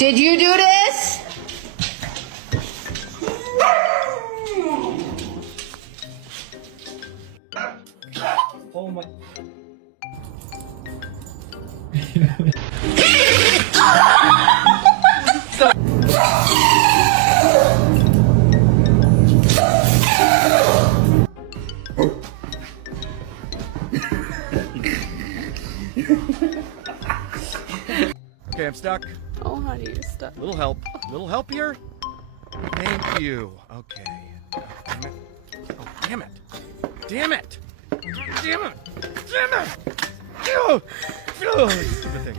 Did you do this? Oh my. Okay, I'm stuck. Oh, honey, you're stuck. Little help. Little help here? Thank you. Okay. Damn it. Oh, damn it. Damn it. Damn it. Damn it. Oh, stupid thing.